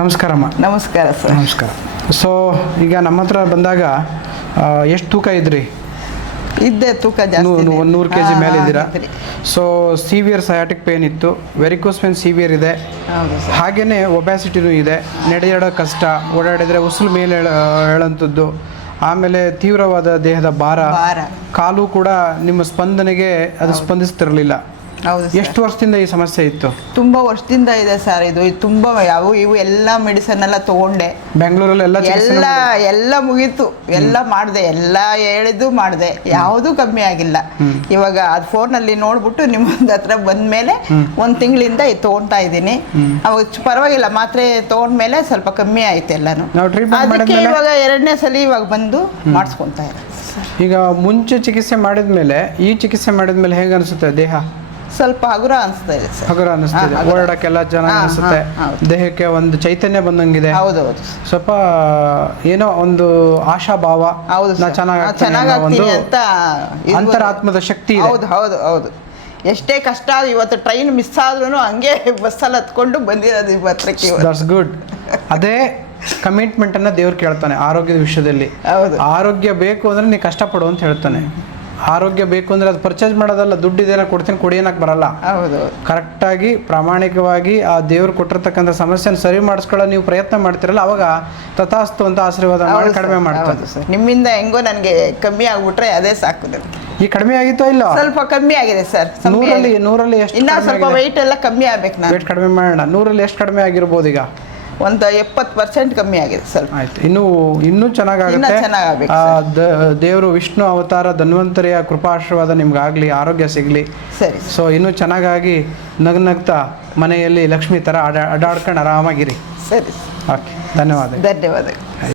ನಮಸ್ಕಾರಮ್ಮ. ನಮಸ್ಕಾರ ಸರ್. ನಮಸ್ಕಾರ. ಸೊ ಈಗ ನಮ್ಮ ಹತ್ರ ಬಂದಾಗ ಎಷ್ಟು ತೂಕ ಇದ್ರಿ? ಇದ್ದೆ, ತೂಕ ಜಾಸ್ತಿ 100 kg ಮೇಲೆ ಇದ್ದೀರಾ. ಸೊ ಸಿವಿಯರ್ ಸಯಾಟಿಕ್ ಪೇನ್ ಇತ್ತು, ವೆರಿಕೋಸ್ ಪೇನ್ ಸಿವಿಯರ್ ಇದೆ, ಹಾಗೆಯೇ ಒಬ್ಯಾಸಿಟಿನೂ ಇದೆ, ನಡೆದಾಡೋ ಕಷ್ಟ, ಓಡಾಡಿದರೆ ಉಸಿರು ಮೇಲೆ ಹೇಳೋಂಥದ್ದು, ಆಮೇಲೆ ತೀವ್ರವಾದ ದೇಹದ ಭಾರ, ಕಾಲು ಕೂಡ ನಿಮ್ಮ ಸ್ಪಂದನೆಗೆ ಅದು ಸ್ಪಂದಿಸ್ತಿರಲಿಲ್ಲ. ಹೌದು. ಎಷ್ಟು ವರ್ಷದಿಂದ ಈ ಸಮಸ್ಯೆ ಇತ್ತು? ತುಂಬ ವರ್ಷದಿಂದ ಇದೆ ಸರ್. ಇದು ತುಂಬ ಇವು ಎಲ್ಲ ಮೆಡಿಸನ್ ಎಲ್ಲ ತಗೊಂಡೆ, ಬೆಂಗಳೂರಲ್ಲಿ ಎಲ್ಲ ಮುಗೀತು, ಎಲ್ಲ ಮಾಡಿದೆ, ಎಲ್ಲ ಹೇಳಿದ್ದು ಮಾಡಿದೆ, ಯಾವುದೂ ಕಮ್ಮಿ ಆಗಿಲ್ಲ. ಇವಾಗ ಅದು ಫೋನಲ್ಲಿ ನೋಡ್ಬಿಟ್ಟು ನಿಮ್ಮ ಹತ್ರ ಬಂದ್ಮೇಲೆ 1 ತಿಂಗಳಿಂದ ಇದು ತಗೊಳ್ತಾ ಇದ್ದೀನಿ. ಅವಾಗ ಪರವಾಗಿಲ್ಲ, ಮಾತ್ರೆ ತಗೊಂಡ್ಮೇಲೆ ಸ್ವಲ್ಪ ಕಮ್ಮಿ ಆಯ್ತು ಎಲ್ಲಾನು. ಅದಕ್ಕೆ ಇವಾಗ 2ನೇ ಸಲ ಇವಾಗ ಬಂದು ಮಾಡಿಸ್ಕೊತಾ ಇದ್ದಾರೆ. ಈಗ ಮುಂಚೆ ಚಿಕಿತ್ಸೆ ಮಾಡಿದ್ಮೇಲೆ ಈ ಚಿಕಿತ್ಸೆ ಮಾಡಿದ್ಮೇಲೆ ಹೇಗೆ ಅನಿಸುತ್ತೆ ದೇಹ? ಸ್ವಲ್ಪ ಹಗುರ ಅನಿಸ್ತಾ ಇದೆ ಸರ್. ಹಗುರ ಅನಿಸ್ತಿದೆ, ಓಡಾಡಕ್ಕೆಲ್ಲ ಚೆನ್ನಾಗಿ ಅನಿಸುತ್ತೆ, ದೇಹಕ್ಕೆ ಒಂದು ಚೈತನ್ಯ ಬಂದಂಗಿದೆ. ಹೌದೌದು. ಸ್ವಲ್ಪ ಏನೋ ಒಂದು ಆಶಾಭಾವ, ಚೆನ್ನಾಗಿ ಅಂತ ಅಂತರಾತ್ಮದ ಶಕ್ತಿ ಇದೆ. ಹೌದು ಹೌದು ಹೌದು. ಎಷ್ಟೇ ಕಷ್ಟ ಇವತ್ತು ಟ್ರೈನ್ ಮಿಸ್ ಆದ್ರೂ ಹಂಗೆ ಬಸ್ಸಲ್ಲಿ ಹತ್ಕೊಂಡು ಬಂದಿರೋದು ಇವತ್ತಕ್ಕೆ. That's good. ಅದೇ ಕಮಿಟ್ಮೆಂಟ್ ಅನ್ನ ದೇವ್ರು ಕೇಳ್ತಾನೆ ಆರೋಗ್ಯದ ವಿಷಯದಲ್ಲಿ. ಆರೋಗ್ಯ ಬೇಕು ಅಂದ್ರೆ ನೀ ಕಷ್ಟಪಡು ಅಂತ ಹೇಳ್ತಾನೆ. ಆರೋಗ್ಯ ಬೇಕು ಅಂದ್ರೆ ಅದು ಪರ್ಚೇಸ್ ಮಾಡೋದಲ್ಲ, ದುಡ್ಡಿದೇನ ಕೊಡ್ತೀನಿ ಕೊಡಿಯೋನಕ್ಕೆ ಬರಲ್ಲ. ಕರೆಕ್ಟಾಗಿ ಪ್ರಾಮಾಣಿಕವಾಗಿ ಆ ದೇವ್ರು ಕೊಟ್ಟಿರ್ತಕ್ಕಂಥ ಸಮಸ್ಯೆನ ಸರಿ ಮಾಡಿಸ್ಕೊಳ್ಳೋ ನೀವು ಪ್ರಯತ್ನ ಮಾಡ್ತಿರಲ್ಲ, ಅವಾಗ ತಥಾಸ್ತು ಅಂತ ಆಶೀರ್ವಾದ ಮಾಡಿ ಕಡಿಮೆ ಮಾಡ್ತಾರೆ. ನಿಮ್ಮಿಂದ ಹೆಂಗೋ ನನಗೆ ಕಮ್ಮಿ ಆಗ್ಬಿಟ್ರೆ ಅದೇ ಸಾಕು. ಈ ಕಡಿಮೆ ಆಗಿತ್ತೋ ಇಲ್ಲ? ಸ್ವಲ್ಪ ಕಮ್ಮಿ ಆಗಿದೆ ಸರ್. 100ರಲ್ಲಿ ಎಷ್ಟು? ಇನ್ನ ಸ್ವಲ್ಪ ವೆಯ್ಟ್ ಎಲ್ಲ ಕಮ್ಮಿ ಆಗ್ಬೇಕು. ನಾನು ವೆಯ್ಟ್ ಕಡಿಮೆ ಮಾಡೋಣ. 100ರಲ್ಲಿ ಎಷ್ಟು ಕಡಿಮೆ ಆಗಿರ್ಬೋದು? ಈಗ ಒಂದು 70% ಕಮ್ಮಿ ಆಗಿದೆ ಸ್ವಲ್ಪ. ಆಯ್ತು, ಇನ್ನೂ ಚೆನ್ನಾಗಾಗುತ್ತೆ. ದೇವರು ವಿಷ್ಣು ಅವತಾರ ಧನ್ವಂತರಿಯ ಕೃಪಾಶೀರ್ವಾದ ನಿಮ್ಗಾಗ್ಲಿ, ಆರೋಗ್ಯ ಸಿಗ್ಲಿ. ಸರಿ. ಸೊ ಇನ್ನೂ ಚೆನ್ನಾಗಾಗಿ ನಗ್ನಗ್ತಾ ಮನೆಯಲ್ಲಿ ಲಕ್ಷ್ಮಿ ಥರ ಅಡಾಡ್ಕೊಂಡು ಆರಾಮಾಗಿರಿ. ಸರಿ. ಓಕೆ, ಧನ್ಯವಾದ. ಧನ್ಯವಾದಗಳು.